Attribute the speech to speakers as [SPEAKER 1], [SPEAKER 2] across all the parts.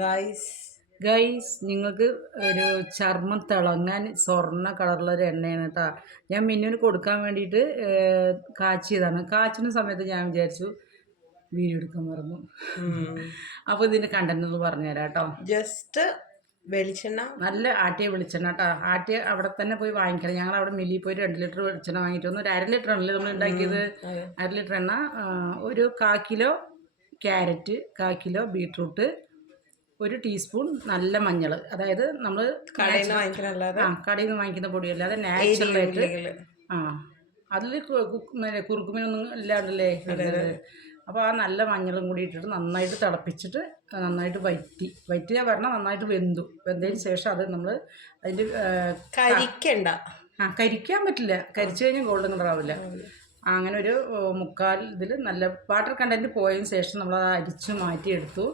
[SPEAKER 1] Guys
[SPEAKER 2] guys നിങ്ങൾക്ക് ഒരു ചർമ്മം തിളങ്ങാൻ സ്വർണ കളറുള്ള ഒരു എണ്ണയാണ് കേട്ടോ ഞാൻ മിന്നുവിന് കൊടുക്കാൻ വേണ്ടിയിട്ട് കാച്ചിയതാണ്. കാച്ചുന്ന സമയത്ത് ഞാൻ വിചാരിച്ചു വീഡിയോ എടുക്കാൻ മറന്നു. അപ്പോൾ ഇതിന്റെ കണ്ടന്റ് ഒന്ന് പറഞ്ഞുതരാം കേട്ടോ
[SPEAKER 1] ജസ്റ്റ് വെളിച്ചെണ്ണ.
[SPEAKER 2] നല്ല ആട്ടിയ വെളിച്ചെണ്ണ കേട്ടോ ആട്ടിയ അവിടെ തന്നെ പോയി വാങ്ങിക്കണം. ഞങ്ങൾ അവിടെ മില്ലിൽ പോയി രണ്ട് ലിറ്റർ വെളിച്ചെണ്ണ വാങ്ങിയിട്ട് വന്നു. ഒരു അര ലിറ്റർ ആണല്ലേ നമ്മൾ ഉണ്ടാക്കിയത്. അര ലിറ്റർ എണ്ണ ഒരു കാ കിലോ ക്യാരറ്റ് കാ കിലോ ബീട്രൂട്ട് ഒരു ടീസ്പൂൺ നല്ല മഞ്ഞൾ. അതായത് നമ്മൾ
[SPEAKER 1] കടയിൽ നിന്ന്
[SPEAKER 2] വാങ്ങിക്കുന്ന പൊടിയല്ലാതെ നാച്ചുറലായിട്ട് ആ അതിൽ കുറുക്കുമീനൊന്നും ഇല്ലാണ്ടല്ലേ അപ്പോൾ ആ നല്ല മഞ്ഞളും കൂടി ഇട്ടിട്ട് നന്നായിട്ട് തിളപ്പിച്ചിട്ട് നന്നായിട്ട് വറ്റി വറ്റിയ പറഞ്ഞാൽ നന്നായിട്ട് വെന്തു. വെന്തതിന് ശേഷം അത് നമ്മൾ അതിന്റെ
[SPEAKER 1] കരിക്കണ്ട.
[SPEAKER 2] ആ കരിക്കാൻ പറ്റില്ല. കരിച്ചു കഴിഞ്ഞാൽ ഗോൾഡൻ കളർ ആവില്ല. അങ്ങനെ ഒരു മുക്കാൽ ഇതിൽ നല്ല വാട്ടർ കണ്ടന്റ് പോയതിന് ശേഷം നമ്മൾ അത് അരിച്ചു മാറ്റിയെടുത്തു.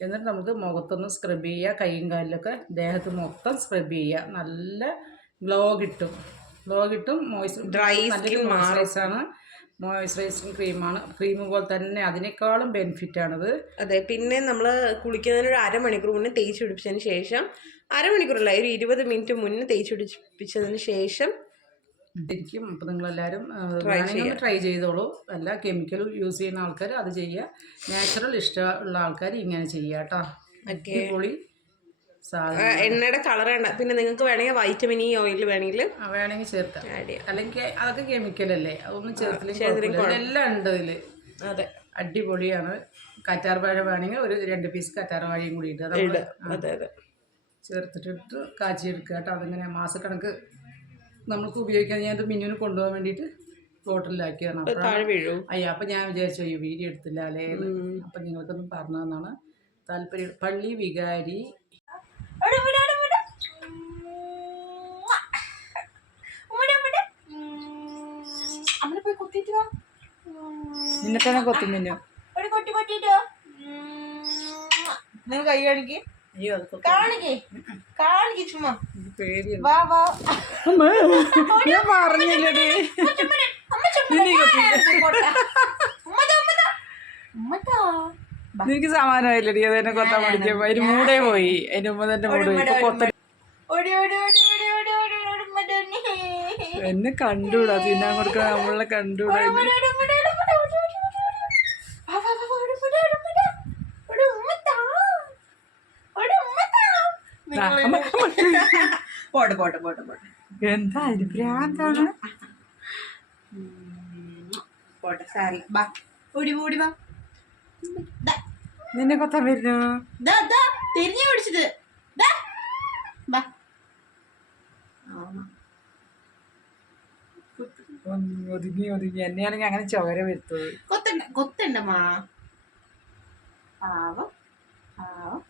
[SPEAKER 2] എന്നിട്ട് നമുക്ക് മുഖത്തൊന്ന് സ്ക്രബ് ചെയ്യുക. കൈയും കാലിലൊക്കെ ദേഹത്ത് മൊത്തം സ്ക്രബ് ചെയ്യുക. നല്ല ഗ്ലോ കിട്ടും. ഗ്ലോ കിട്ടും. മോയ്സ്ചർ
[SPEAKER 1] ഡ്രൈ
[SPEAKER 2] നല്ലൊരു മോയ്സ്ചറൈസാണ് മോയ്സ്ചറൈസിങ് ക്രീമാണ് ക്രീം പോലെ തന്നെ അതിനേക്കാളും ബെനിഫിറ്റ് ആണത്.
[SPEAKER 1] അതെ പിന്നെ നമ്മൾ കുളിക്കുന്നതിന് ഒരു അരമണിക്കൂർ മുന്നേ തേച്ച് പിടിപ്പിച്ചതിന് ശേഷം അരമണിക്കൂറല്ല ഒരു ഇരുപത് മിനിറ്റ് മുന്നേ തേച്ച് പിടിപ്പിച്ചതിന് ശേഷം
[SPEAKER 2] ശരിക്കും അപ്പോൾ നിങ്ങളെല്ലാവരും എല്ലാവരും ട്രൈ ചെയ്തോളൂ. അല്ല കെമിക്കൽ യൂസ് ചെയ്യുന്ന ആൾക്കാർ അത് ചെയ്യുക. നാച്ചുറൽ ഇഷ്ടമുള്ള ആൾക്കാർ ഇങ്ങനെ ചെയ്യുക കേട്ടോ. അടിപൊളി
[SPEAKER 1] എണ്ണയുടെ കളർ വേണ്ട പിന്നെ നിങ്ങൾക്ക് വേണമെങ്കിൽ വൈറ്റമിൻ ഇ ഓയിൽ വേണമെങ്കിൽ
[SPEAKER 2] വേണമെങ്കിൽ ചേർക്കാം. അല്ലെങ്കിൽ അതൊക്കെ കെമിക്കൽ അല്ലേ? അതൊന്നും ചേർത്തില്ല എല്ലാം ഉണ്ട് ഇതിൽ.
[SPEAKER 1] അതെ.
[SPEAKER 2] അടിപൊളിയാണ്. കറ്റാർവാഴ വേണമെങ്കിൽ ഒരു രണ്ട് പീസ് കറ്റാർവാഴയും കൂടി ഇട്ട് ചേർത്തിട്ടിട്ട് കാച്ചിയെടുക്കുക കേട്ടോ. അതിങ്ങനെ മാസക്കണക്ക് നമുക്ക് ഉപയോഗിക്കാൻ ഞാൻ ഇത് മിന്നുവിന് കൊണ്ടുപോകാൻ വേണ്ടിയിട്ട്
[SPEAKER 1] താഴെ വീഴൂ.
[SPEAKER 2] അയ്യ അപ്പം ഞാൻ വിചാരിച്ചു ഈ വീഡിയോ എടുത്തില്ല അല്ലേ. അപ്പം നിങ്ങൾക്കൊന്ന് പറഞ്ഞതെന്നാണ് താല്പര്യം പള്ളി വികാരി. നിന്നെ തന്നെ കൊത്തും മിന്നു.
[SPEAKER 3] ഒരു കൊട്ടി കൊട്ടിട്ടോ നിങ്ങൾ കൈ കാണിക്കേ.
[SPEAKER 2] അയ്യോ.
[SPEAKER 3] കാണിക്ക് കാണിക്ക് ചുമ്മാ.
[SPEAKER 2] സമാനമായില്ലടി അത് കൊത്താൻ പഠിക്കുമ്പോ അതിന് മൂടേ പോയി. അതിന് ഉമ്മ തന്നെ മൂട് പോയി. കൊത്ത എന്നെ കണ്ടുകൂടാ തിന്നാൻ കൊടുക്കാൻ നമ്മളെ
[SPEAKER 3] കണ്ടുകൂടാ പോട്ടെ പോട്ടെ പോട്ടെ പോട്ടെ.
[SPEAKER 2] എന്താ ഇത് ഭ്രാന്താണ്
[SPEAKER 3] പോട്ടെ സാരി. ബാ ഓടി ഓടി വാ. ദാ,
[SPEAKER 2] നിന്നെ കൊത്താൻ വരുന്നു.
[SPEAKER 3] ദാ, ദാ, തിരിഞ്ഞു
[SPEAKER 2] പിടിച്ചത്. ഒതുങ്ങി ഒതുങ്ങി. എന്നെയാണെങ്കിൽ അങ്ങനെ ചോര വരുത്തത്
[SPEAKER 3] കൊത്തണ്ട കൊത്തണ്ട മാ. പാവം പാവം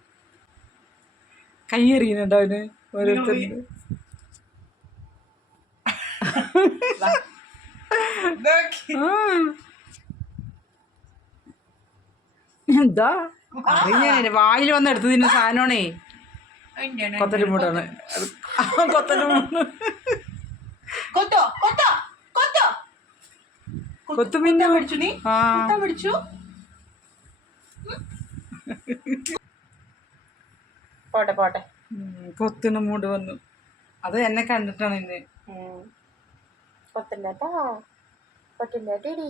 [SPEAKER 2] കയ്യെറിയുന്നുണ്ട് അവന് ഓരോരുത്തരുണ്ട് എന്താ? വായിൽ വന്ന് എടുത്ത് തിന്ന സാധനമാണേ. കൊത്തലുമൂടാണ് കൊത്തലുമൂട്
[SPEAKER 3] കൊത്തോ കൊത്തോ കൊത്തോ. നീ? പിടിച്ചു പോട്ടെ പോട്ടെ.
[SPEAKER 2] കൊത്തിന് മൂട് വന്നു. അത് എന്നെ കണ്ടിട്ടാണ് ഇന്ന്.
[SPEAKER 3] കേട്ടോ കൊത്തില്ല ടീടി